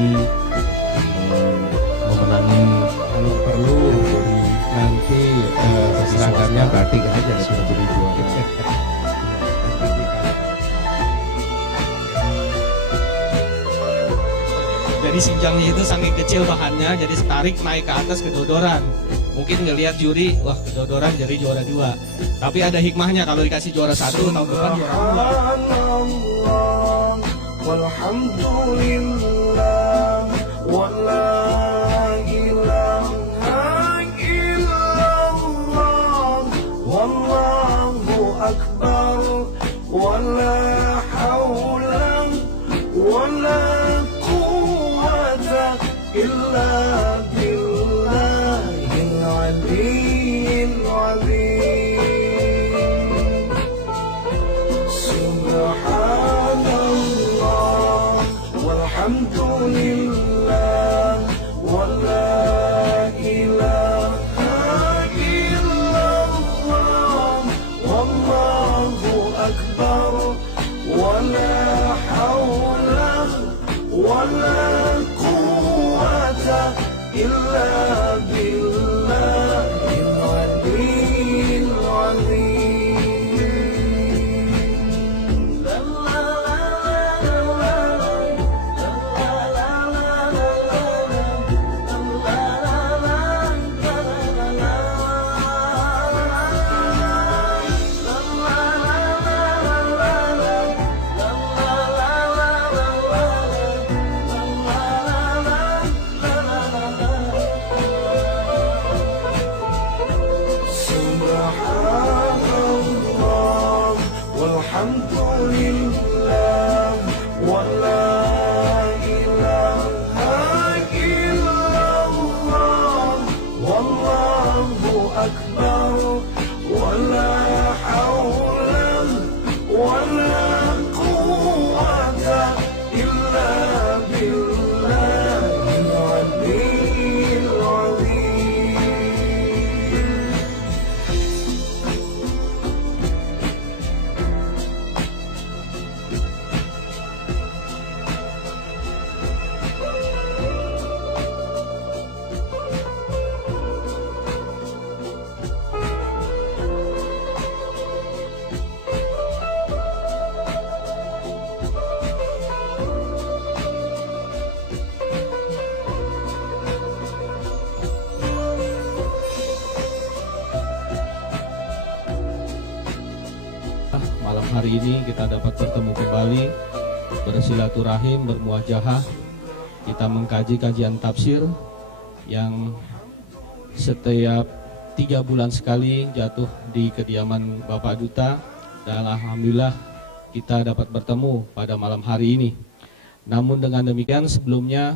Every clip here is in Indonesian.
ini memenangi Kalau perlu nanti seragamnya batik aja sudah jadi juara. Jadi sinjangnya itu saking kecil bahannya, jadi tarik naik ke atas kedodoran. Mungkin ngelihat juri, wah kedodoran jadi juara 2. Tapi ada hikmahnya, kalau dikasih juara 1 tahun depan juara 2. Walhamdulillah wala ilaha illallah wallahu akbar wala haula wala quwwata illa billahil aliyyil azim. Subhanallah walhamdulillah wala ilaha illallah wallahu akbar wala haula wala quwwata illa billahil aliyyil azim. La la la la Subhanallah walhamdulillah wala ilaha illallah wallahu akbar wala haula wala quwwata illa billahil aliyyil azim. Malam hari ini kita dapat bertemu kembali, bersilaturahim, bermuajahah. Kita mengkaji kajian tafsir yang setiap 3 bulan sekali jatuh di kediaman Bapak Duta, dan alhamdulillah kita dapat bertemu pada malam hari ini. Namun dengan demikian, sebelumnya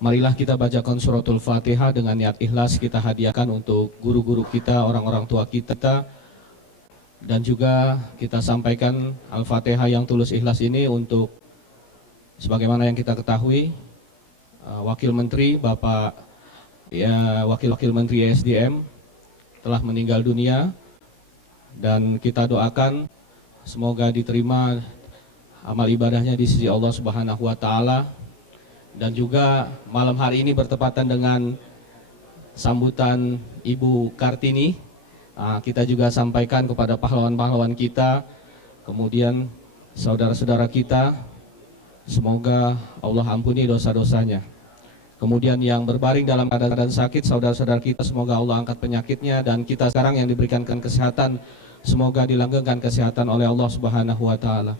marilah kita bacakan suratul Fatihah dengan niat ikhlas kita hadiahkan untuk guru-guru kita, orang-orang tua kita. Dan juga kita sampaikan Al-Fatihah yang tulus ikhlas ini untuk sebagaimana yang kita ketahui, Wakil Menteri Bapak Wakil Menteri ESDM telah meninggal dunia, dan kita doakan semoga diterima amal ibadahnya di sisi Allah Subhanahu wa taala. Dan juga malam hari ini bertepatan dengan sambutan Ibu Kartini. Kita juga sampaikan kepada pahlawan-pahlawan kita, kemudian saudara-saudara kita, semoga Allah ampuni dosa-dosanya. Kemudian yang berbaring dalam keadaan sakit, saudara-saudara kita, semoga Allah angkat penyakitnya. Dan kita sekarang yang diberikan kesehatan, semoga dilanggengkan kesehatan oleh Allah Subhanahu wa taala.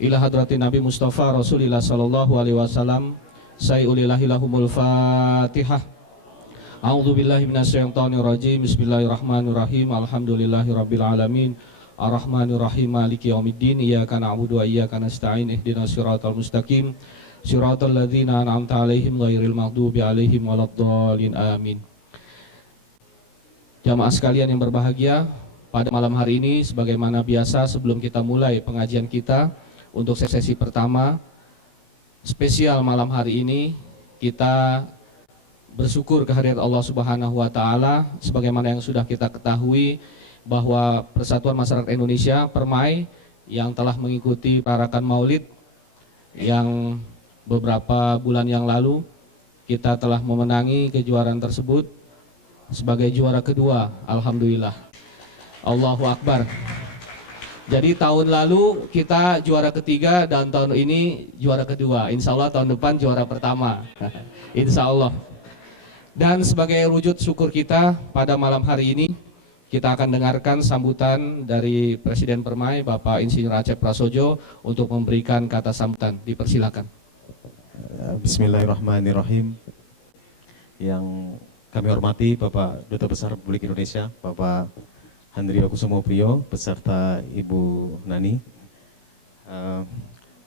Ila hadratin Nabi Mustafa Rasulillah sallallahu alaihi wasallam. Sayyulillahilahumul Fatihah. A'udzu billahi minasyaitonir rajim. Bismillahirrahmanirrahim. Alhamdulillahirabbil alamin. Arrahmanir rahim. Maliki yaumiddin. Iyyaka na'budu wa iyyaka nasta'in. Ihdinas siratal mustaqim. Siratal ladzina an'amta 'alaihim ghairil maghdubi 'alaihim waladdallin. Amin. Jamaah sekalian yang berbahagia, pada malam hari ini sebagaimana biasa sebelum kita mulai pengajian kita untuk sesi pertama spesial malam hari ini, kita bersyukur kehadirat Allah Subhanahu wa taala. Sebagaimana yang sudah kita ketahui bahwa Persatuan Masyarakat Indonesia Permai yang telah mengikuti perarakan Maulid yang beberapa bulan yang lalu kita telah memenangi kejuaraan tersebut sebagai juara kedua. Alhamdulillah. Allahu Akbar. Jadi tahun lalu kita juara ketiga dan tahun ini juara kedua. Insya Allah tahun depan juara pertama. Insya Allah. Dan sebagai wujud syukur kita pada malam hari ini, kita akan dengarkan sambutan dari Presiden Permai, Bapak Insinyur Acep Prasojo, untuk memberikan kata sambutan. Dipersilakan. Bismillahirrahmanirrahim. Yang kami hormati Bapak Duta Besar Republik Indonesia, Bapak Handrio Kusumo Priyo, beserta Ibu Nani,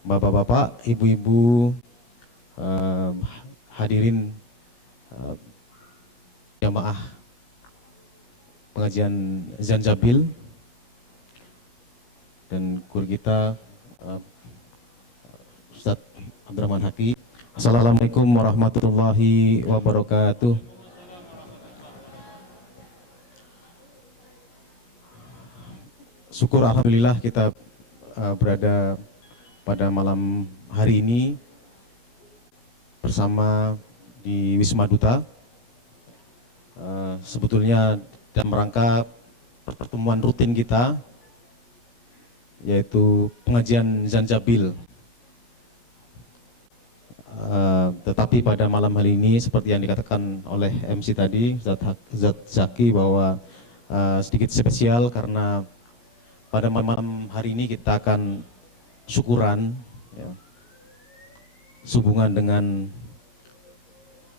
Bapak-bapak, Ibu-ibu, hadirin jamaah pengajian Zanjabil, dan guru kita Ustadz Abdurrahman Haki. Assalamualaikum warahmatullahi wabarakatuh. Syukur alhamdulillah kita berada pada malam hari ini bersama di Wisma Duta. Sebetulnya dalam rangka pertemuan rutin kita, yaitu pengajian Zanjabil. Tetapi pada malam hari ini seperti yang dikatakan oleh MC tadi, Zat Zaki, bahwa sedikit spesial karena pada malam hari ini kita akan syukuran, ya, sehubungan dengan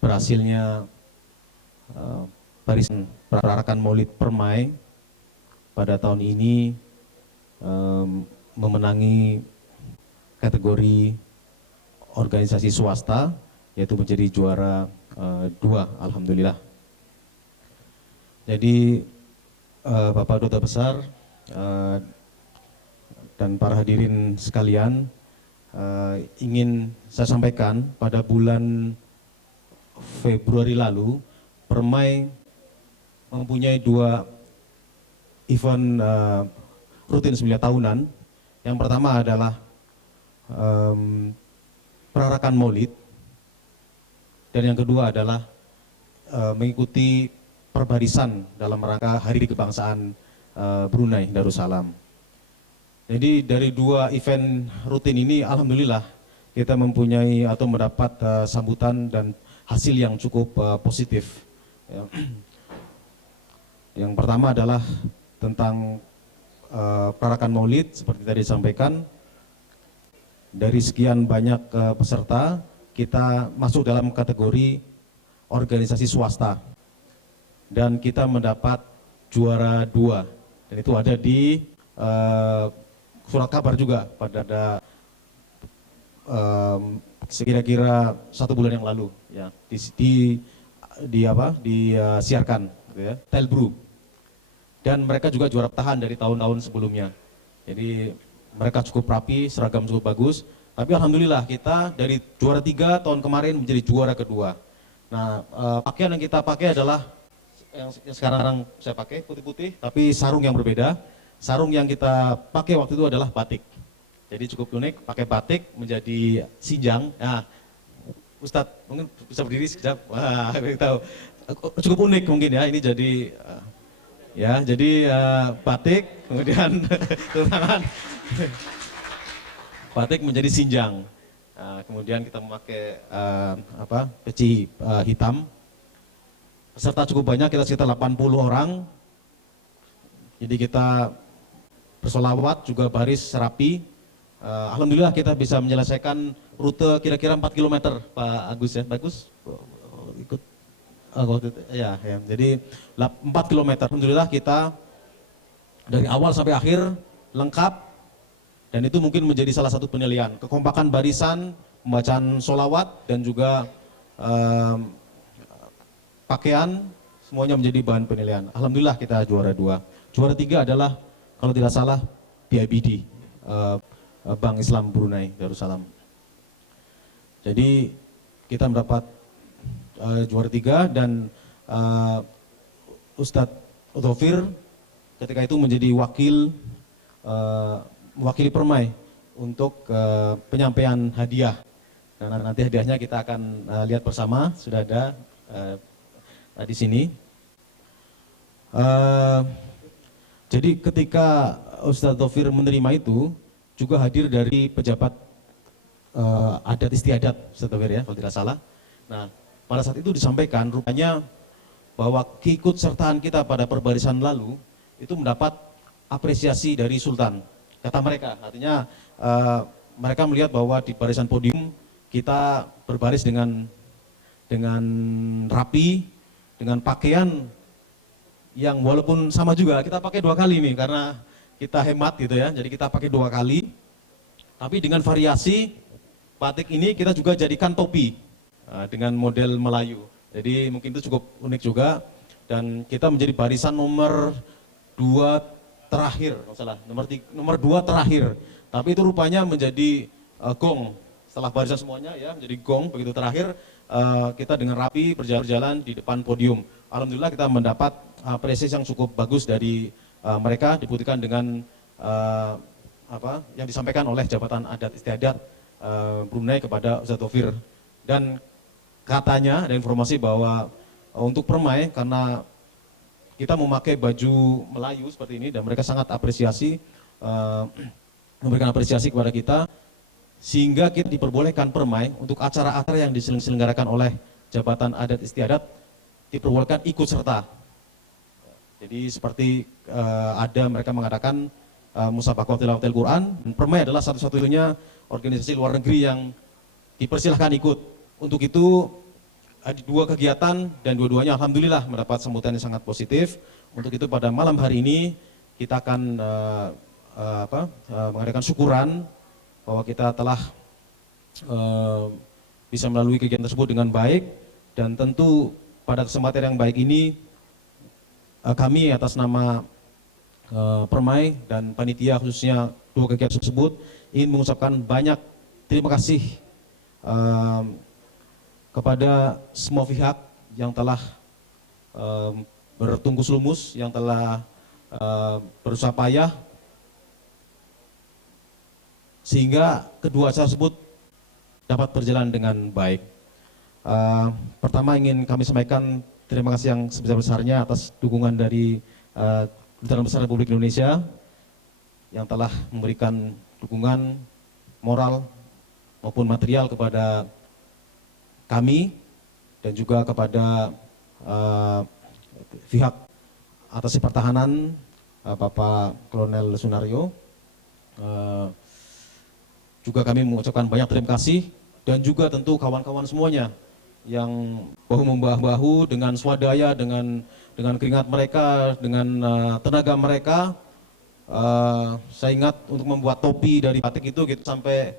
berhasilnya barisan perarakan Maulid Permai pada tahun ini memenangi kategori organisasi swasta, yaitu menjadi juara 2, alhamdulillah. Jadi Bapak Duta Besar dan para hadirin sekalian, ingin saya sampaikan pada bulan Februari lalu Permai mempunyai 2 event rutin 9 tahunan. Yang pertama adalah perarakan Maulid, dan yang kedua adalah mengikuti perbarisan dalam rangka Hari Kebangsaan Brunei Darussalam. Jadi dari 2 event rutin ini alhamdulillah kita mempunyai atau mendapat sambutan dan hasil yang cukup positif. Ya. Yang pertama adalah tentang perarakan Maulid, seperti tadi disampaikan. Dari sekian banyak peserta, kita masuk dalam kategori organisasi swasta dan kita mendapat juara 2. Dan itu ada di surat kabar juga pada sekira-kira 1 bulan yang lalu, ya, disiarkan, gitu ya, Telbru. Dan mereka juga juara bertahan dari tahun-tahun sebelumnya. Jadi mereka cukup rapi, seragam cukup bagus. Tapi alhamdulillah kita dari juara 3 tahun kemarin menjadi juara kedua. Nah, pakaian yang kita pakai adalah yang sekarang saya pakai putih-putih, tapi sarung yang berbeda. Sarung yang kita pakai waktu itu adalah batik. Jadi cukup unik, pakai batik menjadi sinjang. Nah, Ustadz mungkin bisa berdiri sekejap. Wah, tahu. Cukup unik mungkin ya. Ini jadi batik, kemudian tangan batik menjadi sinjang. Nah, kemudian kita memakai peci hitam. Peserta cukup banyak, kita sekitar 80 orang. Jadi kita bersolawat juga baris rapi. Alhamdulillah kita bisa menyelesaikan rute kira-kira 4 km, Pak Agus ya. Bagus ikut. Ya. Jadi 4 km. Alhamdulillah kita dari awal sampai akhir lengkap, dan itu mungkin menjadi salah satu penilaian. Kekompakan barisan, pembacaan solawat, dan juga pakaian, semuanya menjadi bahan penilaian. Alhamdulillah kita juara 2. Juara 3 adalah kalau tidak salah BIBD, Bank Islam Brunei Darussalam. Jadi kita mendapat juara 3, dan Ustadz Dhofir ketika itu menjadi mewakili Permai untuk penyampaian hadiah Nah, nanti hadiahnya kita akan lihat bersama, sudah ada di sini. Jadi ketika Ustadz Taufir menerima itu, juga hadir dari pejabat adat istiadat, Ustadz Taufir ya, kalau tidak salah. Nah, pada saat itu disampaikan rupanya bahwa keikutsertaan kita pada perbarisan lalu itu mendapat apresiasi dari Sultan. Kata mereka, artinya mereka melihat bahwa di barisan podium kita berbaris dengan rapi, dengan pakaian yang walaupun sama juga, kita pakai 2 kali nih karena kita hemat gitu ya, jadi kita pakai 2 kali. Tapi dengan variasi batik ini kita juga jadikan topi dengan model Melayu. Jadi mungkin itu cukup unik juga, dan kita menjadi barisan nomor 2 terakhir, kalau salah, nomor 2 terakhir. Tapi itu rupanya menjadi gong. Setelah barisan semuanya ya menjadi gong, begitu terakhir kita dengan rapi berjalan di depan podium. Alhamdulillah kita mendapat apresiasi yang cukup bagus dari mereka, dibuktikan dengan yang disampaikan oleh Jabatan Adat Istiadat Brunei kepada Ustadz Taufir. Dan katanya ada informasi bahwa untuk permai, karena kita memakai baju Melayu seperti ini dan mereka sangat apresiasi, memberikan apresiasi kepada kita, sehingga kita diperbolehkan permai untuk acara-acara yang diselenggarakan oleh Jabatan Adat Istiadat, diperbolehkan ikut serta. Jadi seperti ada mereka mengadakan musabaqah tilawatil Quran, dan permai adalah satu-satunya organisasi luar negeri yang dipersilahkan ikut. Untuk itu ada 2 kegiatan dan dua-duanya alhamdulillah mendapat sambutan yang sangat positif. Untuk itu pada malam hari ini kita akan mengadakan syukuran bahwa kita telah bisa melalui kegiatan tersebut dengan baik, dan tentu pada kesempatan yang baik ini kami atas nama Permai dan panitia khususnya 2 kegiatan tersebut ingin mengucapkan banyak terima kasih kepada semua pihak yang telah bertungkus lumus, yang telah berusaha payah sehingga kedua acara tersebut dapat berjalan dengan baik. Pertama ingin kami sampaikan terima kasih yang sebesar-besarnya atas dukungan dari Kedutaan Besar Republik Indonesia yang telah memberikan dukungan moral maupun material kepada kami dan juga kepada pihak Atas Pertahanan Bapak Kolonel Sunario. Juga kami mengucapkan banyak terima kasih, dan juga tentu kawan-kawan semuanya yang bahu-membahu dengan swadaya, dengan keringat mereka, dengan tenaga mereka. Saya ingat untuk membuat topi dari batik itu gitu sampai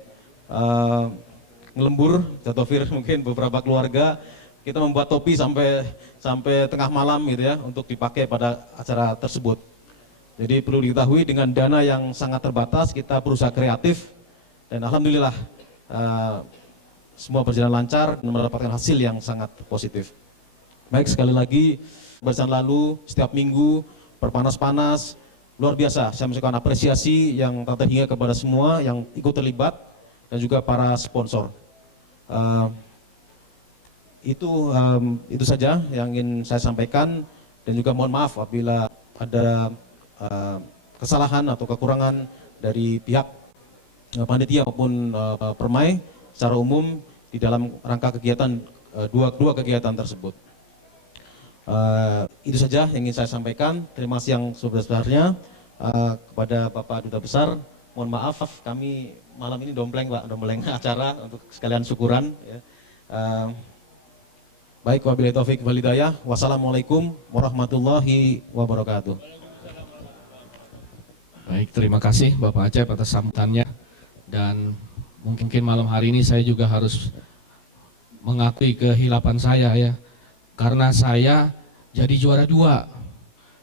ngelembur, Taufir mungkin beberapa keluarga kita membuat topi sampai tengah malam gitu ya untuk dipakai pada acara tersebut. Jadi perlu diketahui dengan dana yang sangat terbatas kita berusaha kreatif, dan alhamdulillah semua berjalan lancar dan mendapatkan hasil yang sangat positif. Baik, sekali lagi barisan lalu setiap minggu berpanas-panas luar biasa. Saya mengucapkan apresiasi yang tak terhingga kepada semua yang ikut terlibat dan juga para sponsor. Itu saja yang ingin saya sampaikan, dan juga mohon maaf apabila ada kesalahan atau kekurangan dari pihak panitia maupun Permai secara umum di dalam rangka kegiatan dua kegiatan tersebut. Itu saja yang ingin saya sampaikan. Terima kasih yang sebesar-besarnya kepada Bapak Duta Besar. Mohon maaf kami malam ini dompleng acara untuk sekalian syukuran ya. Baik, wabillahi taufik wal hidayah. Wassalamualaikum warahmatullahi wabarakatuh. Baik, terima kasih Bapak Acep atas sambutannya, dan mungkin malam hari ini saya juga harus mengakui kehilapan saya ya, karena saya jadi juara 2.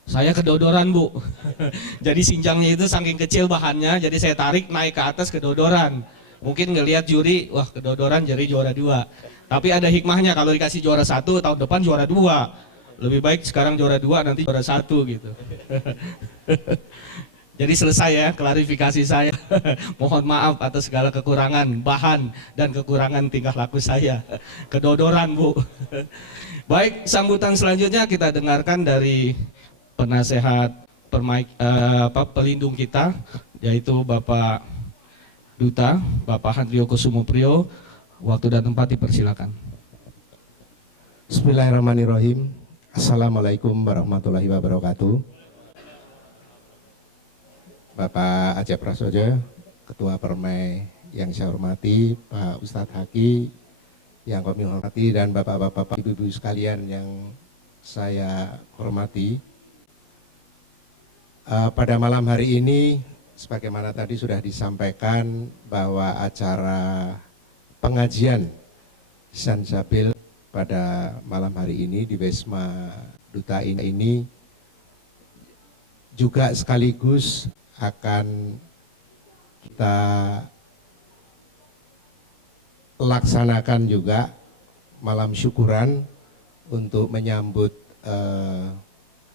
Saya kedodoran Bu. Jadi sinjangnya itu saking kecil bahannya, jadi saya tarik naik ke atas kedodoran. Mungkin ngelihat juri, wah kedodoran jadi juara 2. Tapi ada hikmahnya, kalau dikasih juara 1 tahun depan juara 2. Lebih baik sekarang juara 2 nanti juara 1 gitu. Jadi selesai ya klarifikasi saya. Mohon maaf atas segala kekurangan bahan dan kekurangan tingkah laku saya. Kedodoran, Bu. Baik, sambutan selanjutnya kita dengarkan dari penasehat pelindung kita, yaitu Bapak Duta, Bapak Handrio Kusumo Priyo. Waktu dan tempat dipersilakan. Bismillahirrahmanirrahim. Assalamualaikum warahmatullahi wabarakatuh. Bapak Acep Prasojo, Ketua Permai yang saya hormati, Pak Ustadz Haki yang kami hormati, dan bapak-bapak, ibu-ibu sekalian yang saya hormati. Pada malam hari ini, sebagaimana tadi sudah disampaikan bahwa acara pengajian Sansabil pada malam hari ini di Wisma Duta ini juga sekaligus akan kita laksanakan juga malam syukuran untuk menyambut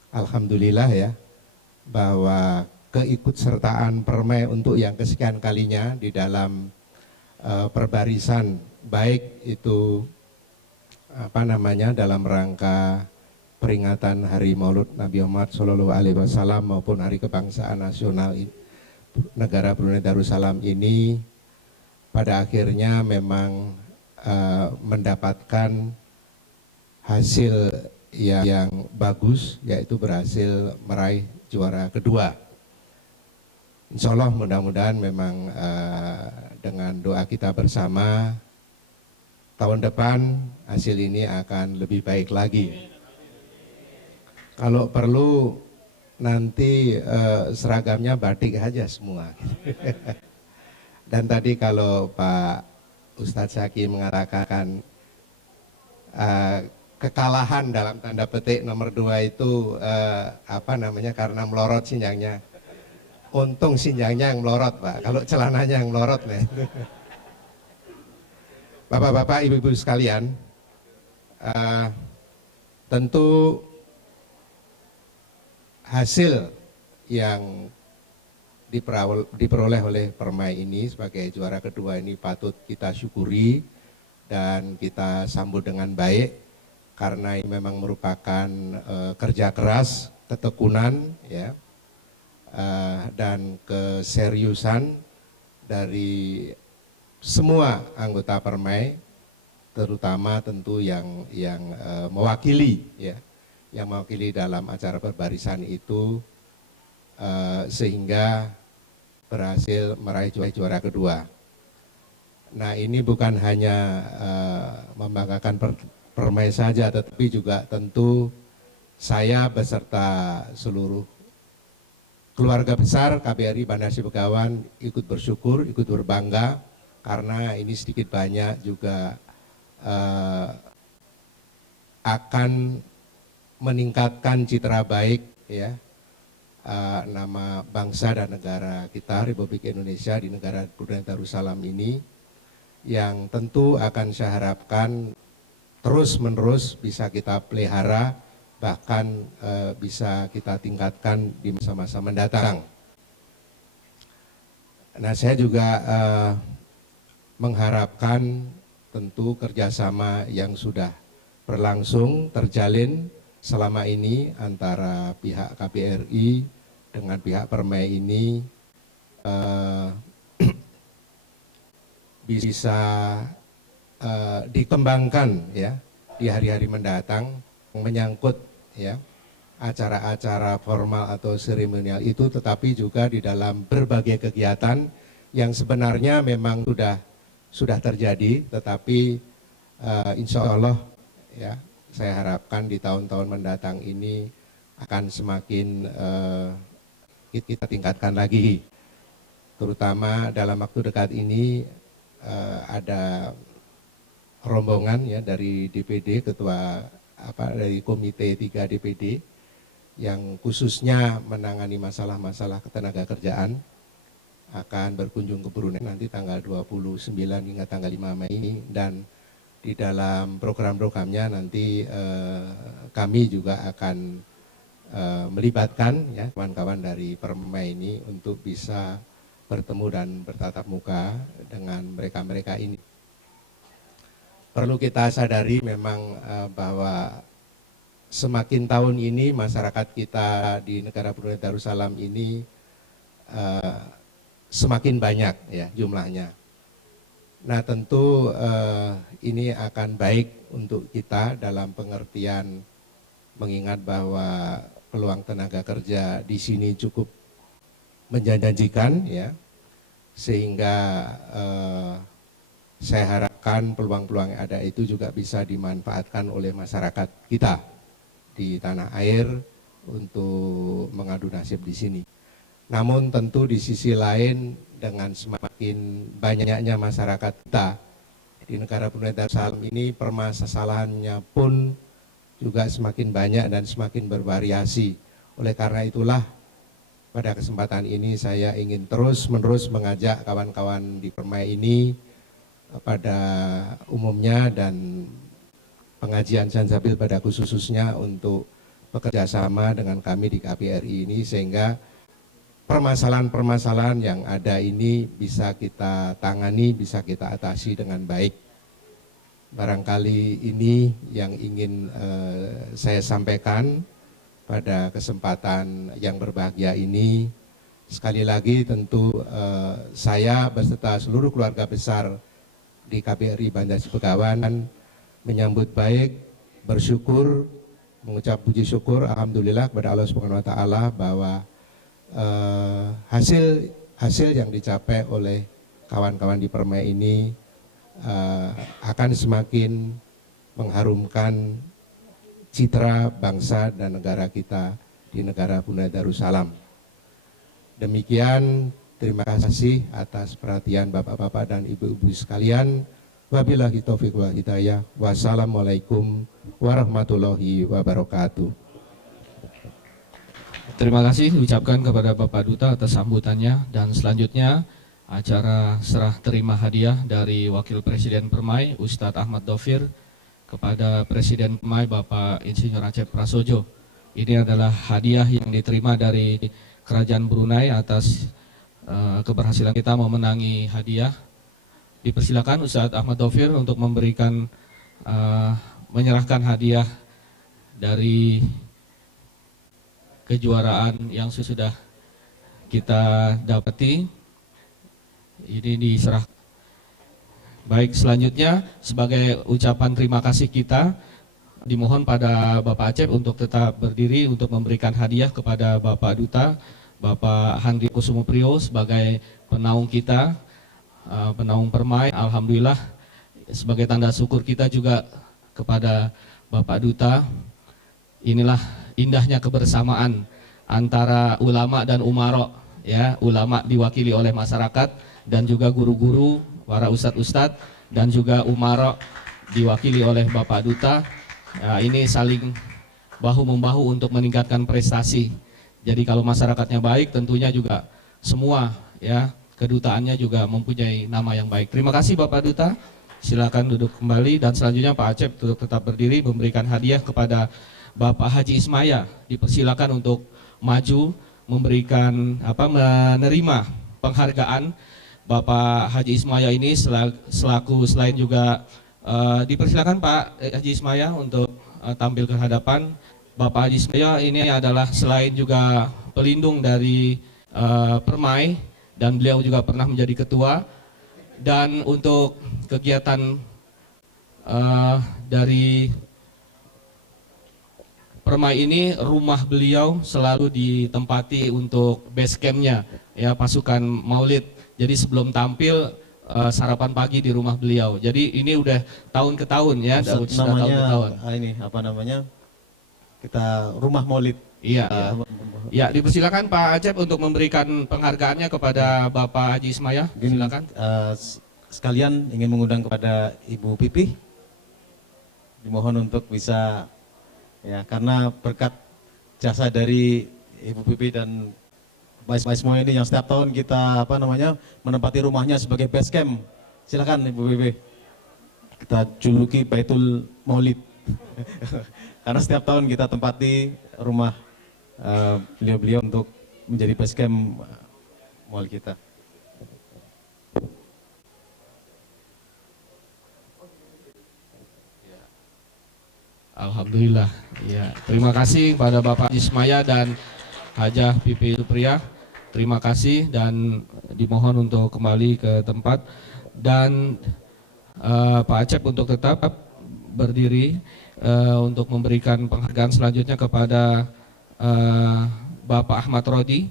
alhamdulillah ya, bahwa keikutsertaan Permai untuk yang kesekian kalinya di dalam perbarisan, baik itu dalam rangka peringatan Hari Maulud Nabi Muhammad SAW maupun Hari Kebangsaan Nasional negara Brunei Darussalam ini, pada akhirnya memang mendapatkan hasil yang bagus, yaitu berhasil meraih juara kedua. Insya Allah mudah-mudahan memang dengan doa kita bersama, tahun depan hasil ini akan lebih baik lagi. Kalau perlu nanti seragamnya batik aja semua. Dan tadi kalau Pak Ustadz Syaki mengatakan kekalahan dalam tanda petik nomor 2 itu karena melorot sinjangnya. Untung sinjangnya yang melorot, Pak. Kalau celananya yang melorot nih. Bapak-bapak, ibu-ibu sekalian, tentu hasil yang diperoleh oleh Permai ini sebagai juara kedua ini patut kita syukuri dan kita sambut dengan baik, karena ini memang merupakan kerja keras, ketekunan ya, dan keseriusan dari semua anggota Permai, terutama tentu yang mewakili ya, yang mewakili dalam acara perbarisan itu, sehingga berhasil meraih juara kedua. Nah, ini bukan hanya membanggakan Permai saja, tetapi juga tentu saya beserta seluruh keluarga besar KBRI Bandar Sri Begawan ikut bersyukur, ikut berbangga, karena ini sedikit banyak juga akan meningkatkan citra baik ya, nama bangsa dan negara kita Republik Indonesia di negara Brunei Darussalam ini, yang tentu akan saya harapkan terus menerus bisa kita pelihara, bahkan bisa kita tingkatkan di masa-masa mendatang. Nah, saya juga mengharapkan tentu kerjasama yang sudah berlangsung terjalin selama ini antara pihak KBRI dengan pihak Permai ini bisa dikembangkan ya di hari-hari mendatang, menyangkut ya acara-acara formal atau seremonial itu, tetapi juga di dalam berbagai kegiatan yang sebenarnya memang sudah terjadi, tetapi insya Allah ya, saya harapkan di tahun-tahun mendatang ini akan semakin kita tingkatkan lagi. Terutama dalam waktu dekat ini ada rombongan ya dari DPD, dari Komite 3 DPD yang khususnya menangani masalah-masalah ketenaga kerjaan, akan berkunjung ke Brunei nanti tanggal 29 hingga tanggal 5 Mei ini, dan di dalam program-programnya nanti kami juga akan melibatkan ya kawan-kawan dari Permai ini untuk bisa bertemu dan bertatap muka dengan mereka-mereka ini. Perlu kita sadari memang bahwa semakin tahun ini masyarakat kita di negara Brunei Darussalam ini semakin banyak ya jumlahnya. Nah tentu ini akan baik untuk kita dalam pengertian mengingat bahwa peluang tenaga kerja di sini cukup menjanjikan ya, sehingga saya harapkan peluang-peluang yang ada itu juga bisa dimanfaatkan oleh masyarakat kita di tanah air untuk mengadu nasib di sini. Namun tentu di sisi lain dengan semakin banyaknya masyarakat kita di negara Brunei Darussalam ini, permasalahannya pun juga semakin banyak dan semakin bervariasi. Oleh karena itulah pada kesempatan ini saya ingin terus-menerus mengajak kawan-kawan di Permai ini pada umumnya dan pengajian Sansabil pada khususnya untuk bekerja sama dengan kami di KBRI ini sehingga permasalahan-permasalahan yang ada ini bisa kita tangani, bisa kita atasi dengan baik. Barangkali ini yang ingin saya sampaikan pada kesempatan yang berbahagia ini. Sekali lagi tentu saya beserta seluruh keluarga besar di KBRI Bandar Begawan menyambut baik, bersyukur, mengucap puji syukur alhamdulillah kepada Allah Subhanahu wa taala bahwa hasil yang dicapai oleh kawan-kawan di Permai ini akan semakin mengharumkan citra bangsa dan negara kita di negara Brunei Darussalam. Demikian, terima kasih atas perhatian Bapak-bapak dan Ibu-ibu sekalian. Wabillahi taufiq wal hidayah. Wassalamualaikum warahmatullahi wabarakatuh. Terima kasih diucapkan kepada Bapak Duta atas sambutannya, dan selanjutnya acara serah terima hadiah dari Wakil Presiden Permai Ustadz Ahmad Dhofir kepada Presiden Permai Bapak Insinyur Acep Prasojo. Ini adalah hadiah yang diterima dari Kerajaan Brunei atas keberhasilan kita memenangi hadiah. Dipersilakan Ustadz Ahmad Dhofir untuk memberikan menyerahkan hadiah dari kejuaraan yang sudah kita dapati. Ini diserah. Baik, selanjutnya sebagai ucapan terima kasih kita dimohon pada Bapak Acep untuk tetap berdiri untuk memberikan hadiah kepada Bapak Duta, Bapak Handri Kusumo Priyo sebagai penaung kita, penaung Permai. Alhamdulillah sebagai tanda syukur kita juga kepada Bapak Duta. Inilah indahnya kebersamaan antara ulama dan umaro, ya, ulama diwakili oleh masyarakat dan juga guru-guru, para ustadz-ustadz, dan juga umaro diwakili oleh Bapak Duta. Nah, ini saling bahu-membahu untuk meningkatkan prestasi. Jadi kalau masyarakatnya baik, tentunya juga semua ya kedutaannya juga mempunyai nama yang baik. Terima kasih Bapak Duta. Silakan duduk kembali, dan selanjutnya Pak Acep untuk tetap berdiri memberikan hadiah kepada Bapak Haji Ismaya. Dipersilakan untuk maju memberikan menerima penghargaan. Bapak Haji Ismaya ini selaku selain juga dipersilakan Pak Haji Ismaya untuk tampil ke hadapan. Bapak Haji Ismaya ini adalah selain juga pelindung dari Permai, dan beliau juga pernah menjadi ketua. Dan untuk kegiatan dari Permai ini, rumah beliau selalu ditempati untuk base campnya ya pasukan Maulid. Jadi sebelum tampil sarapan pagi di rumah beliau. Jadi ini udah tahun ke tahun ya, Ustaz, sudah tahun ke tahun. ini apa namanya? Kita rumah Maulid. Iya. Ya, dipersilakan Pak Acep untuk memberikan penghargaannya kepada Bapak Haji Ismaya. Silakan. Sekalian ingin mengundang kepada Ibu Pipih. Dimohon untuk bisa ya, karena berkat jasa dari Ibu Pipih dan Bapak semua ini yang setiap tahun kita menempati rumahnya sebagai base camp. Silakan Ibu Pipih. Kita juluki Baitul Maulid. Karena setiap tahun kita tempati rumah beliau-beliau untuk menjadi basecamp mall kita. Alhamdulillah. Ya, terima kasih kepada Bapak Ismaya dan Hajah Pipi Supriya. Terima kasih dan dimohon untuk kembali ke tempat dan Pak Acep untuk tetap berdiri untuk memberikan penghargaan selanjutnya kepada Bapak Ahmad Rodi.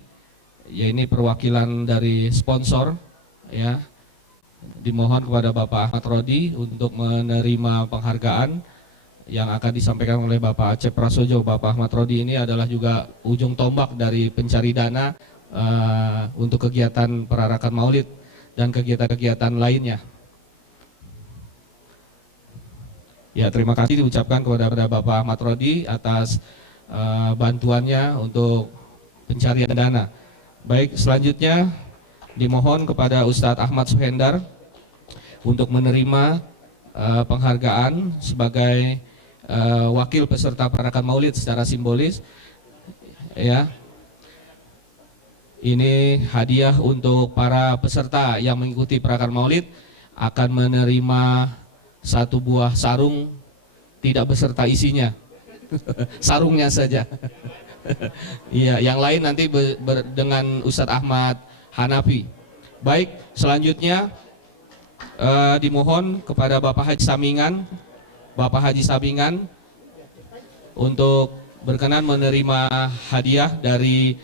Ya, ini perwakilan dari sponsor ya. Dimohon kepada Bapak Ahmad Rodi untuk menerima penghargaan yang akan disampaikan oleh Bapak Acep Prasojo. Bapak Ahmad Rodi ini adalah juga ujung tombak dari pencari dana untuk kegiatan perarakan maulid dan kegiatan-kegiatan lainnya. Ya, terima kasih diucapkan kepada Bapak Ahmad Rodi atas bantuannya untuk pencarian dana. Baik, selanjutnya dimohon kepada Ustadz Ahmad Suhendar untuk menerima penghargaan sebagai wakil peserta perarakan maulid secara simbolis. Ya, ini hadiah untuk para peserta yang mengikuti perarakan maulid akan menerima satu buah sarung tidak beserta isinya. Sarungnya saja. Iya, yang lain nanti dengan Ustadz Ahmad Hanafi. Baik, selanjutnya dimohon kepada Bapak Haji Samingan untuk berkenan menerima hadiah dari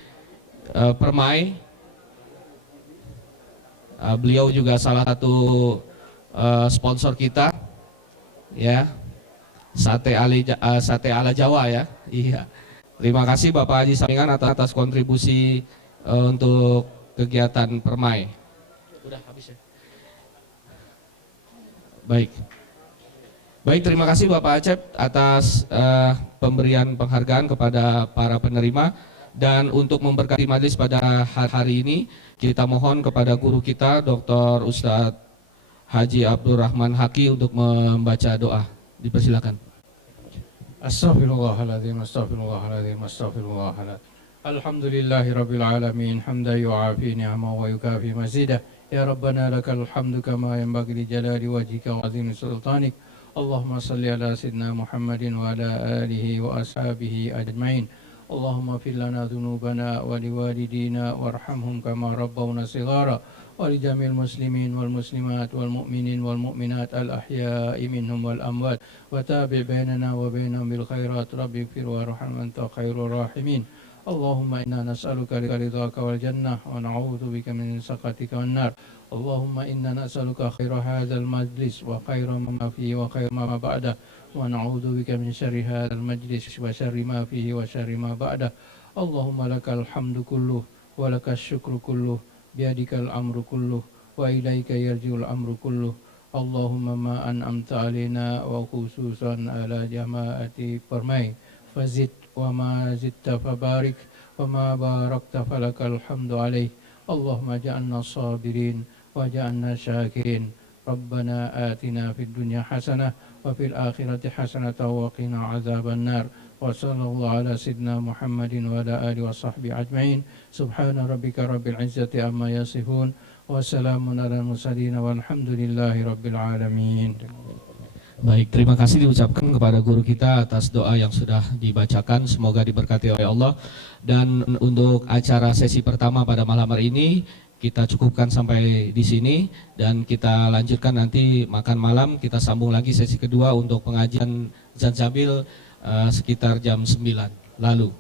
Permai. Beliau juga salah satu sponsor kita, ya, sate ala Jawa ya. Iya. Terima kasih Bapak Haji Samingan atas kontribusi untuk kegiatan Permai. Udah habis ya. Baik. Baik, terima kasih Bapak Acep atas pemberian penghargaan kepada para penerima. Dan untuk memberkati majelis pada hari ini, kita mohon kepada guru kita Dr. Ustadz Haji Abdurrahman Haki untuk membaca doa. Dipersilakan. Astaghfirullahaladzim, astaghfirullahaladzim, astaghfirullahaladzim. Alhamdulillahi rabbil alamin, hamdan yu'afi ni'ama wa yukafi mazidah. Ya Rabbana lakal hamdu kama yanbaghi li jalali wajhika wa azimi sultanik. Allahumma salli ala sayyidina Muhammadin wa ala alihi wa ashabihi ajma'in. Allahumma fir lana dhunubana wa liwalidina warhamhum kama rabbawna shighara. ولجميع المسلمين والمسلمات والمؤمنين والمؤمنات الأحياء منهم والأموات وتابع بيننا وبينهم بالخيرات رب اغفر وارحم أنت خير الراحمين اللهم إنا نسألك رضاك والجنة ونعوذ بك من سخطك والنار اللهم إنا نسألك خير هذا المجلس وخير ما فيه وخير ما بعده ونعوذ بك من شر هذا المجلس وشر ما فيه وشر ما بعده اللهم لك الحمد كله ولك الشكر كله بيدك الأمر كله وإليك يرجع الأمر كله اللهم ما أنعمت علينا وخصوصا على جماعة Permai فزد وما زدت فبارك وما باركت فلك الحمد عليه اللهم اجعلنا صابرين واجعلنا شاكرين ربنا آتنا في الدنيا حسنة وفي الآخرة حسنة وقنا عذاب النار وصلى الله على سيدنا محمد وعلى آله وصحبه أجمعين سبحان ربك رب العزة عما يصفون وسلام على المرسلين والحمد لله رب العالمين. Baik, terima kasih diucapkan kepada guru kita atas doa yang sudah dibacakan. Semoga diberkati oleh Allah. Dan untuk acara sesi pertama pada malam hari ini kita cukupkan sampai di sini dan kita lanjutkan nanti makan malam. Kita sambung lagi sesi kedua untuk pengajian Zanzabil sekitar jam 9 lalu.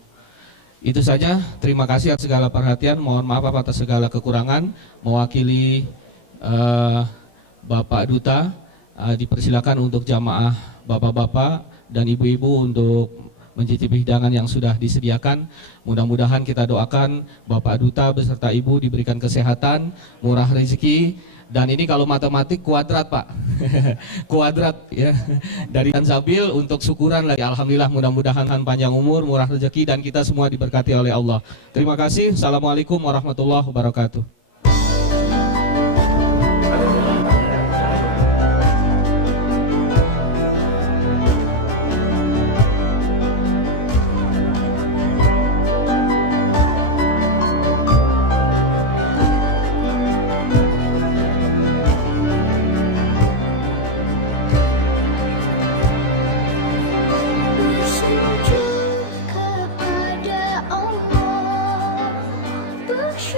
Itu saja, terima kasih atas segala perhatian, mohon maaf atas segala kekurangan. Mewakili Bapak Duta, dipersilakan untuk jamaah bapak-bapak dan ibu-ibu untuk mencicipi hidangan yang sudah disediakan. Mudah-mudahan kita doakan Bapak Duta beserta Ibu diberikan kesehatan, murah rezeki. Dan ini kalau matematik kuadrat Pak, kuadrat ya. Dari Zanzabil untuk syukuran lagi. Alhamdulillah, mudah-mudahan panjang umur, murah rezeki dan kita semua diberkati oleh Allah. Terima kasih. Assalamualaikum warahmatullahi wabarakatuh.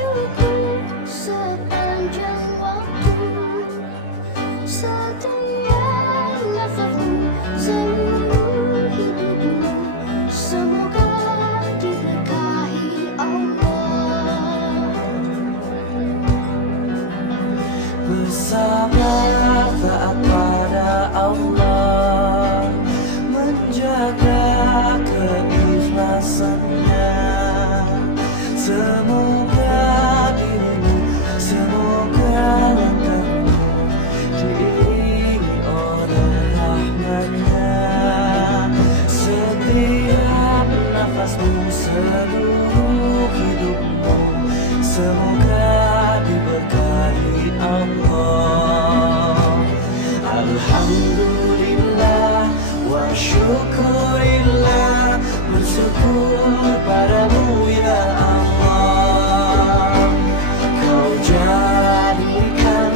bersyukur sepanjang waktu, setiap nafasmu, seluruh hidupmu, semoga diberkahi Allah. Bersabar taat pada Allah, menjaga keikhlasannya. Semoga dirimu, semoga langkahmu diiringi oleh rahmatnya. Setiap nafasmu, seluruh hidupmu, semoga diberkahi Allah. Alhamdulillah wa syukurillah, bersyukur padamu ya Allah. Kau jadikan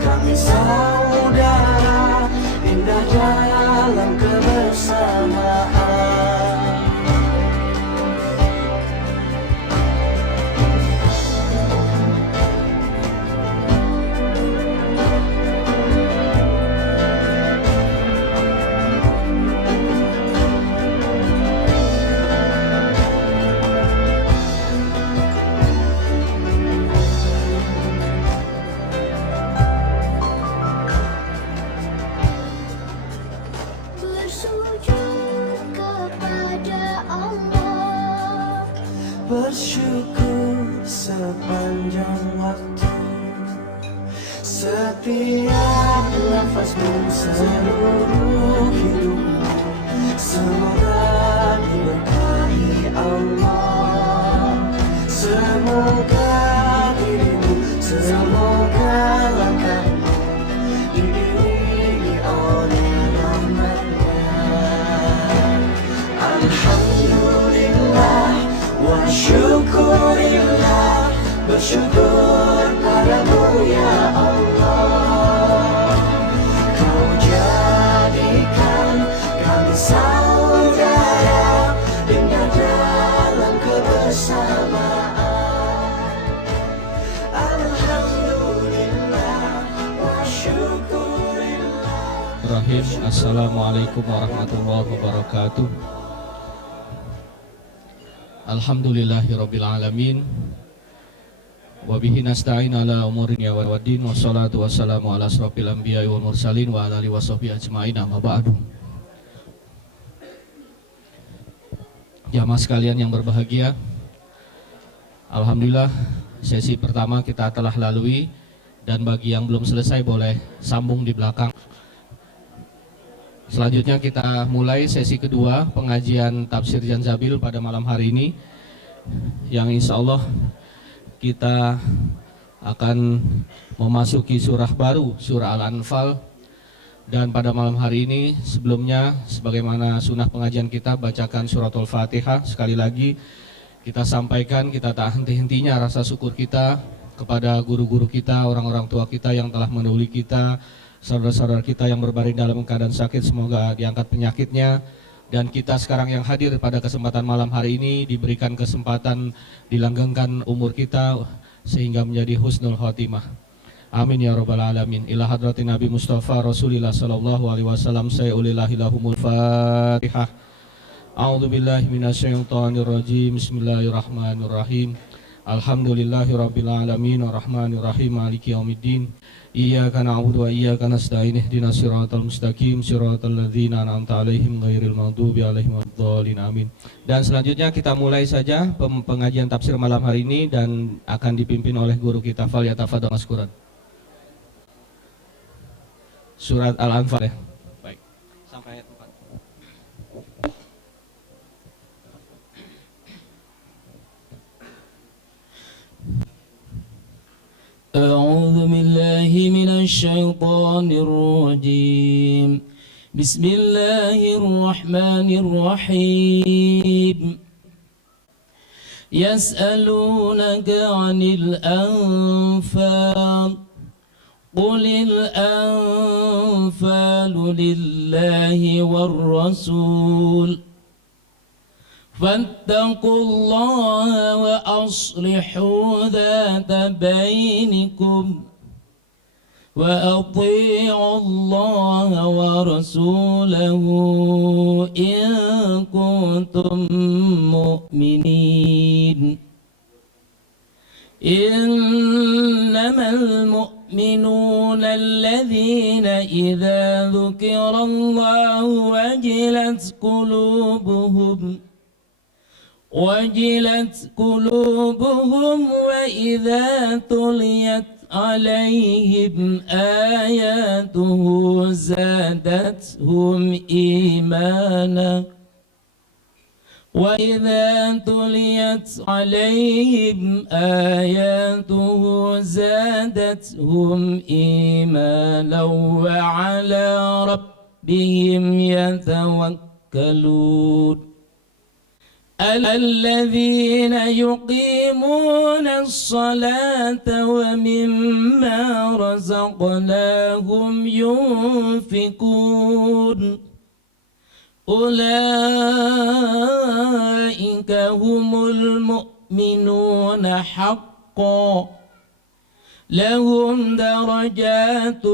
kami saudara, indah dalam kebersamaan. Bersujud kepada Allah, Bersyukur sepanjang waktu, setiap nafasmu, seluruh hidupmu, semoga diberkahi Allah. Semoga dirimu, semoga langkahmu diiringi oleh rahmatnya. Alhamdulillah wa syukurillah, bersyukur padamu ya Allah. Kau jadikan kami saudara, indah dalam kebersamaan. Alhamdulillah wa syukurillah. Rahim. Assalamualaikum warahmatullahi wabarakatuh. Alhamdulillahirabbil alamin. Wa bihi nasta'in ala umurin ya waddin, wassalatu wassalamu ala asrofil anbiya'i wal mursalin wa ala alihi washabbihi ajmain, amma ba'du. Jamaah sekalian yang berbahagia, alhamdulillah sesi pertama kita telah lalui, dan bagi yang belum selesai boleh sambung di belakang. Selanjutnya kita mulai sesi kedua pengajian tafsir Janzabil pada malam hari ini, yang insya Allah kita akan memasuki surah baru, surah Al-Anfal. Dan pada malam hari ini sebelumnya, sebagaimana sunnah pengajian kita, bacakan suratul Fatihah. Sekali lagi kita sampaikan, kita tak henti-hentinya rasa syukur kita kepada guru-guru kita, orang-orang tua kita yang telah mendahului kita, saudara-saudara kita yang berbaring dalam keadaan sakit, semoga diangkat penyakitnya. Dan kita sekarang yang hadir pada kesempatan malam hari ini diberikan kesempatan dilanggengkan umur kita sehingga menjadi husnul khotimah. Amin ya rabbal alamin. Ila hadratin Nabi Mustafa Rasulillah sallallahu alaihi wasallam, sayulillahilahumul Fatihah. A'udzu billahi minasyaitonir rajim. Bismillahirrahmanirrahim. Alhamdulillahirabbil alamin arrahmanir rahim maliki yaumiddin. Iyyaka na'budu wa iyyaka nasta'in ihdinas siratal mustaqim siratal ladzina an'amta 'alaihim ghairil maghdubi 'alaihim waladdallin amin. Dan selanjutnya kita mulai saja pengajian tafsir malam hari ini dan akan dipimpin oleh guru kita, falyatafadhal maskuran. Surat Al-Anfal ya. Baik. Sampai ayat 4. أعوذ بالله من الشيطان الرجيم. بسم الله الرحمن الرحيم. يسألونك عن الأنفال قل الأنفال لله والرسول فاتقوا الله وأصلحوا ذات بينكم وأطيعوا الله ورسوله إن كنتم مؤمنين إنما المؤمنون الذين إذا ذكر الله وجلت قلوبهم وإذا تليت عليهم آياته زادتهم إيمانا وإذا تليت عليهم آياته زادتهم إيمانا وعلى ربهم يتوكلون الذين يقيمون الصلاة ومما رزقناهم ينفقون أولئك هم المؤمنون حقا لهم درجات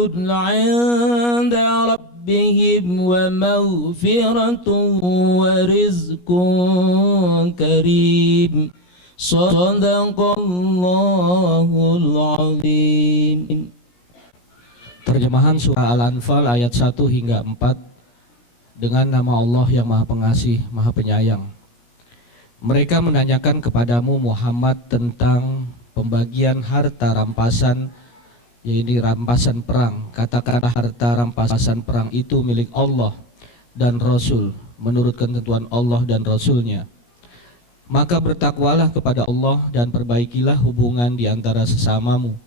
عند ربهم ومغفرة ورزق كريم صدق الله العظيم. Terjemahan surah Al-Anfal ayat 1 hingga 4 dengan nama Allah yang Maha Pengasih, Maha Penyayang. Mereka menanyakan kepadamu Muhammad tentang pembagian harta rampasan, yaitu rampasan perang. Katakanlah harta rampasan perang itu milik Allah dan Rasul menurut ketentuan Allah dan Rasulnya. Maka bertakwalah kepada Allah dan perbaikilah hubungan di antara sesamamu,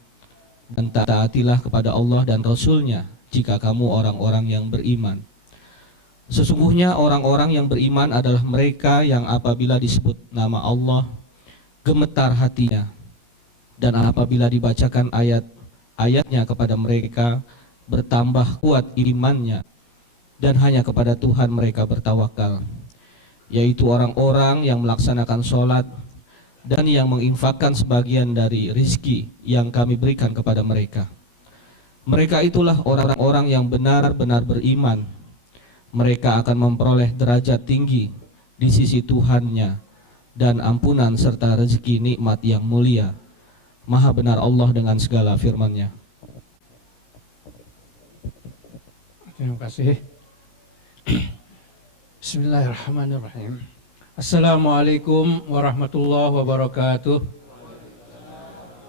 dan taatilah kepada Allah dan Rasulnya jika kamu orang-orang yang beriman. Sesungguhnya orang-orang yang beriman adalah mereka yang apabila disebut nama Allah gemetar hatinya, dan apabila dibacakan ayat-ayatnya kepada mereka bertambah kuat imannya, dan hanya kepada Tuhan mereka bertawakal, yaitu orang-orang yang melaksanakan sholat dan yang menginfakkan sebagian dari rizki yang kami berikan kepada mereka. Mereka itulah orang-orang yang benar-benar beriman. Mereka akan memperoleh derajat tinggi di sisi Tuhannya dan ampunan serta rezeki nikmat yang mulia. Maha benar Allah dengan segala firman-Nya. Terima kasih. Bismillahirrahmanirrahim. Assalamualaikum warahmatullahi wabarakatuh.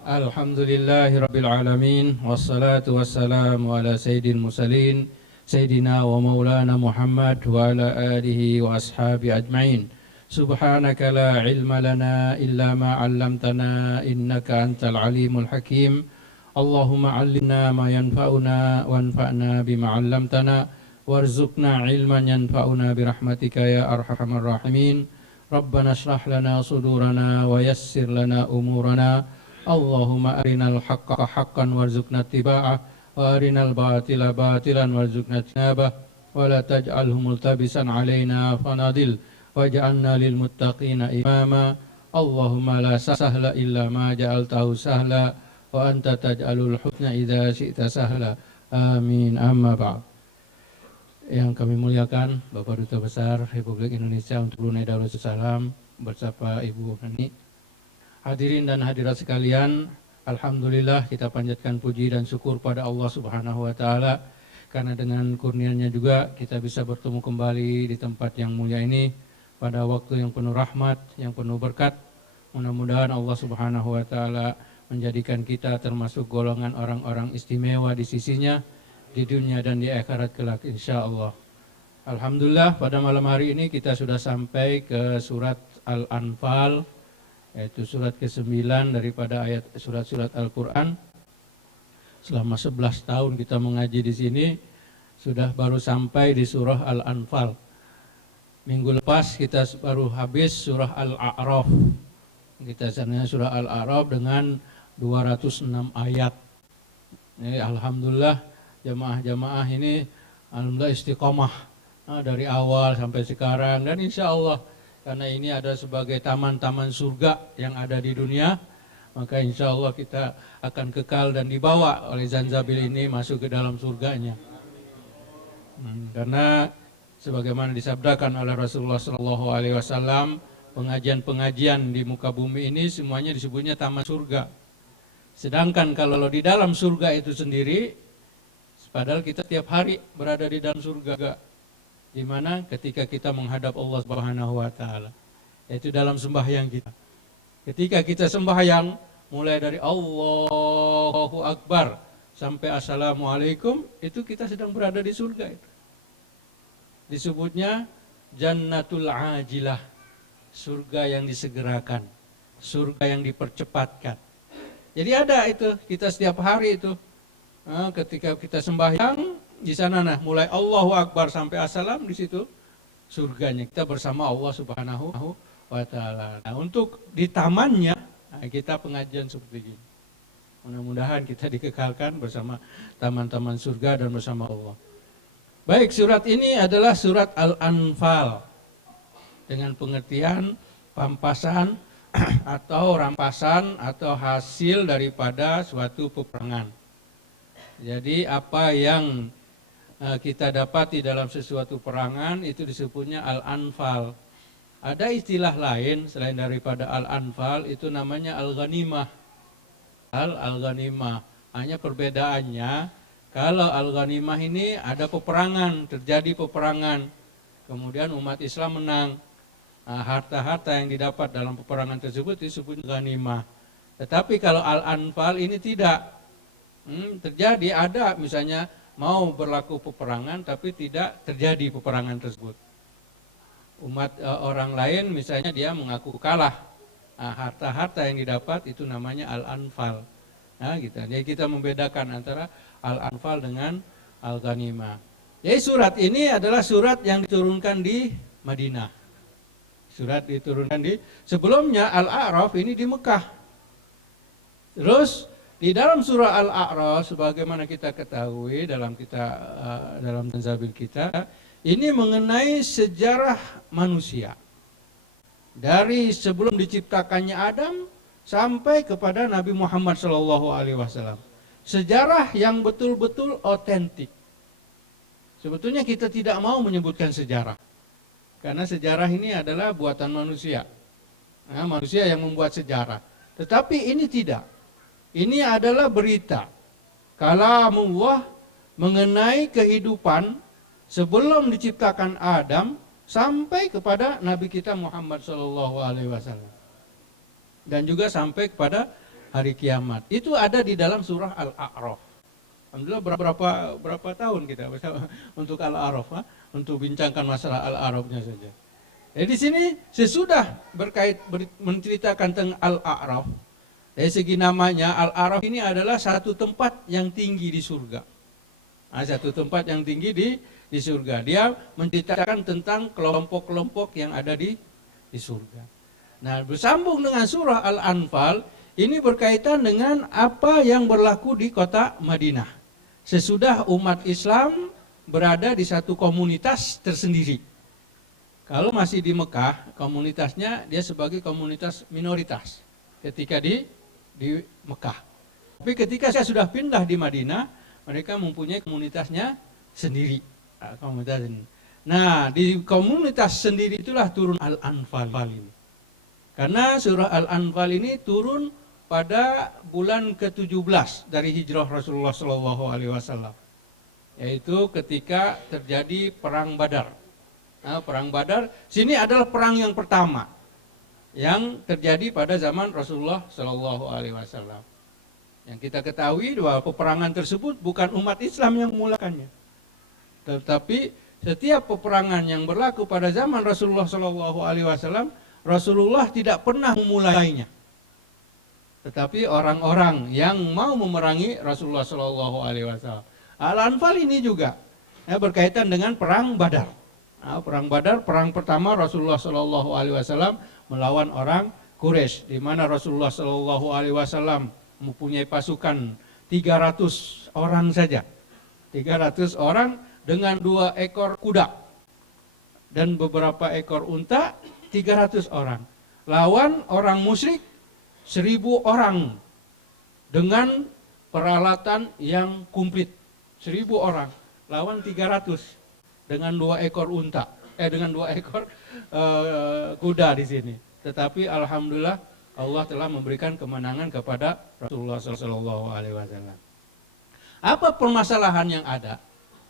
Alhamdulillahirabbil alamin wassalatu wassalamu ala sayyidil mursalin Sayyidina wa maulana Muhammad wa ala alihi wa ashabi ajma'in. Subhanaka la ilma lana illa ma 'allamtana innaka antal alimul hakim. Allahumma 'allimna ma yanfa'una wanfa'na bima 'allamtana warzuqna ilman yanfa'una birahmatika ya arhamar rahimin. Rabbana shrah lana sudurana wa yassir lana umurana. Allahumma arinal haqqa haqqan warzuqna ittiba'ah wa arinal batila batilan warzuqna ijtinabah wa la taj'alhu multabisan alaina fanadil waj'alna lil muttaqina imama. Allahumma la sahla illa ma ja'altahu sahla wa anta taj'alul husna idza syi'ta sahla. Amin. Amma ba'd. Yang kami muliakan Bapak Duta Besar Republik Indonesia untuk Brunei Darussalam bersama Ibu Nani, hadirin dan hadirat sekalian, alhamdulillah kita panjatkan puji dan syukur pada Allah Subhanahu wa taala karena dengan kurnia-Nya juga kita bisa bertemu kembali di tempat yang mulia ini pada waktu yang penuh rahmat, yang penuh berkat. Mudah-mudahan Allah Subhanahu wa taala menjadikan kita termasuk golongan orang-orang istimewa di sisinya di dunia dan di akhirat kelak insyaallah. Alhamdulillah pada malam hari ini kita sudah sampai ke surat Al-Anfal, yaitu surat ke-9 daripada ayat surat-surat Al-Quran. Selama 11 tahun kita mengaji di sini, sudah baru sampai di surah Al-Anfal. Minggu lepas kita baru habis surah Al-A'raf. Kita sebenarnya surah Al-A'raf dengan 206 ayat. Ini alhamdulillah jamaah-jamaah ini alhamdulillah istiqomah dari awal sampai sekarang, dan insya Allah karena ini ada sebagai taman-taman surga yang ada di dunia, maka insya Allah kita akan kekal dan dibawa oleh Zanzabil ini masuk ke dalam surganya. Karena sebagaimana disabdakan oleh Rasulullah SAW, pengajian-pengajian di muka bumi ini semuanya disebutnya taman surga. Sedangkan kalau di dalam surga itu sendiri, padahal kita tiap hari berada di dalam surga, di mana ketika kita menghadap Allah Subhanahu wa taala, yaitu dalam sembahyang kita. Ketika kita sembahyang mulai dari Allahu Akbar sampai Assalamualaikum, itu kita sedang berada di surga itu. Disebutnya Jannatul Ajilah, surga yang disegerakan, surga yang dipercepatkan. Jadi ada itu, kita setiap hari itu ketika kita sembahyang di sana, nah mulai Allahu Akbar sampai Assalam, di situ surganya kita bersama Allah Subhanahu wa taala. Nah, untuk di tamannya kita pengajian seperti ini. Mudah-mudahan kita dikekalkan bersama taman-taman surga dan bersama Allah. Baik, surat ini adalah surat Al-Anfal dengan pengertian pampasan atau rampasan atau hasil daripada suatu peperangan. Jadi apa yang kita dapati dalam sesuatu perangan itu disebutnya Al-Anfal. Ada istilah lain selain daripada Al-Anfal, itu namanya Al-Ghanimah. Al-Ghanimah. Hanya perbedaannya, kalau Al-Ghanimah ini ada peperangan, terjadi peperangan, kemudian umat Islam menang. Nah, harta-harta yang didapat dalam peperangan tersebut disebut ghanimah. Tetapi kalau Al-Anfal ini tidak. Terjadi ada misalnya mau berlaku peperangan tapi tidak terjadi peperangan tersebut. Umat orang lain misalnya dia mengaku kalah. Nah, harta-harta yang didapat itu namanya Al-Anfal. Nah, gitu. Jadi kita membedakan antara Al-Anfal dengan Al-Ghanimah. Jadi surat ini adalah surat yang diturunkan di Madinah. Surat diturunkan sebelumnya Al-A'raf ini di Mekah. Terus di dalam surah Al-A'raf sebagaimana kita ketahui dalam dalam Zanzabil kita, ini mengenai sejarah manusia. Dari sebelum diciptakannya Adam sampai kepada Nabi Muhammad SAW. Sejarah yang betul-betul otentik. Sebetulnya kita tidak mau menyebutkan sejarah. Karena sejarah ini adalah buatan manusia. Nah, manusia yang membuat sejarah. Tetapi ini tidak. Ini adalah berita. Kalamullah mengenai kehidupan sebelum diciptakan Adam sampai kepada Nabi kita Muhammad SAW. Dan juga sampai kepada hari kiamat. Itu ada di dalam surah Al-A'raf. Alhamdulillah berapa tahun kita untuk Al-A'raf, untuk bincangkan masalah Al-A'rafnya saja. Jadi di sini sesudah menceritakan tentang Al-A'raf, dari segi namanya Al-A'raf ini adalah satu tempat yang tinggi di surga. Nah, satu tempat yang tinggi di surga. Dia menceritakan tentang kelompok-kelompok yang ada di surga. Nah, bersambung dengan surah Al-Anfal, ini berkaitan dengan apa yang berlaku di kota Madinah. Sesudah umat Islam berada di satu komunitas tersendiri. Kalau masih di Mekah, komunitasnya dia sebagai komunitas minoritas ketika di Mekah. Tapi ketika saya sudah pindah di Madinah, mereka mempunyai komunitasnya sendiri. Nah, di komunitas sendiri itulah turun Al-Anfal ini. Karena surah Al-Anfal ini turun pada bulan ke-17 dari hijrah Rasulullah SAW, yaitu ketika terjadi perang Badar. Nah, perang Badar sini adalah perang yang pertama yang terjadi pada zaman Rasulullah SAW. Yang kita ketahui bahwa peperangan tersebut bukan umat Islam yang memulakannya, tetapi setiap peperangan yang berlaku pada zaman Rasulullah SAW, Rasulullah tidak pernah memulainya. Tetapi orang-orang yang mau memerangi Rasulullah SAW. Al-Anfal ini juga berkaitan dengan perang Badar. Nah, perang Badar, perang pertama Rasulullah SAW melawan orang Quraisy, di mana Rasulullah SAW mempunyai pasukan 300 orang saja. 300 orang dengan 2 ekor kuda dan beberapa ekor unta 300 orang. Lawan orang musyrik 1000 orang dengan peralatan yang komplit. 1000 orang lawan 300 dengan 2 ekor unta, dengan 2 ekor kuda di sini. Tetapi alhamdulillah Allah telah memberikan kemenangan kepada Rasulullah SAW. Apa permasalahan yang ada?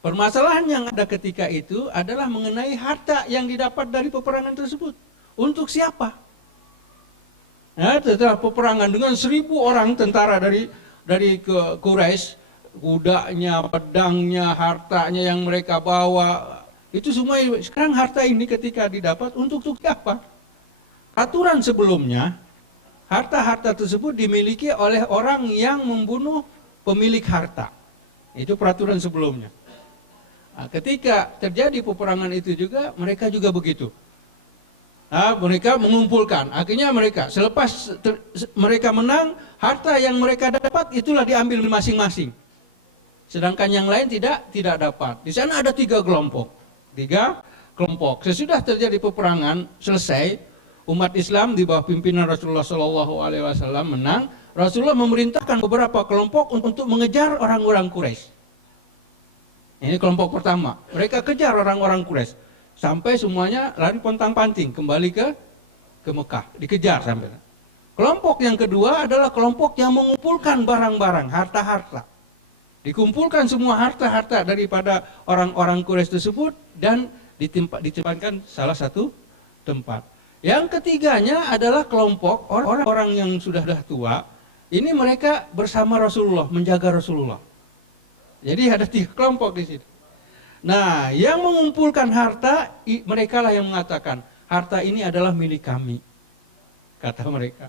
Permasalahan yang ada ketika itu adalah mengenai harta yang didapat dari peperangan tersebut. Untuk siapa? Ya, setelah peperangan dengan 1000 orang tentara dari Quraisy, kudanya, pedangnya, hartanya yang mereka bawa, itu semua. Sekarang harta ini ketika didapat untuk siapa? Aturan sebelumnya, harta-harta tersebut dimiliki oleh orang yang membunuh pemilik harta. Itu peraturan sebelumnya. Nah, ketika terjadi peperangan itu juga, mereka juga begitu. Nah, mereka mengumpulkan. Akhirnya mereka, selepas mereka menang, harta yang mereka dapat itulah diambil masing-masing. Sedangkan yang lain tidak dapat. Di sana ada 3 kelompok. 3 kelompok. Sesudah terjadi peperangan selesai, umat Islam di bawah pimpinan Rasulullah SAW menang. Rasulullah memerintahkan beberapa kelompok untuk mengejar orang-orang Quraisy. Ini kelompok pertama. Mereka kejar orang-orang Quraisy sampai semuanya lari pontang-panting kembali ke Mekah, dikejar sampai. Kelompok yang kedua adalah kelompok yang mengumpulkan barang-barang, harta-harta. Dikumpulkan semua harta-harta daripada orang-orang Quraisy tersebut dan ditempatkan salah satu tempat. Yang ketiganya adalah kelompok orang-orang yang sudah tua. Ini mereka bersama Rasulullah, menjaga Rasulullah. Jadi ada 3 kelompok di sini. Nah, yang mengumpulkan harta, mereka lah yang mengatakan, harta ini adalah milik kami. Kata mereka.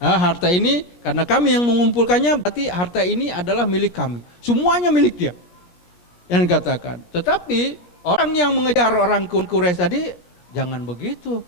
Nah, harta ini, karena kami yang mengumpulkannya, berarti harta ini adalah milik kami. Semuanya milik dia. Yang dikatakan. Tetapi, orang yang mengejar orang Quraisy tadi, jangan begitu.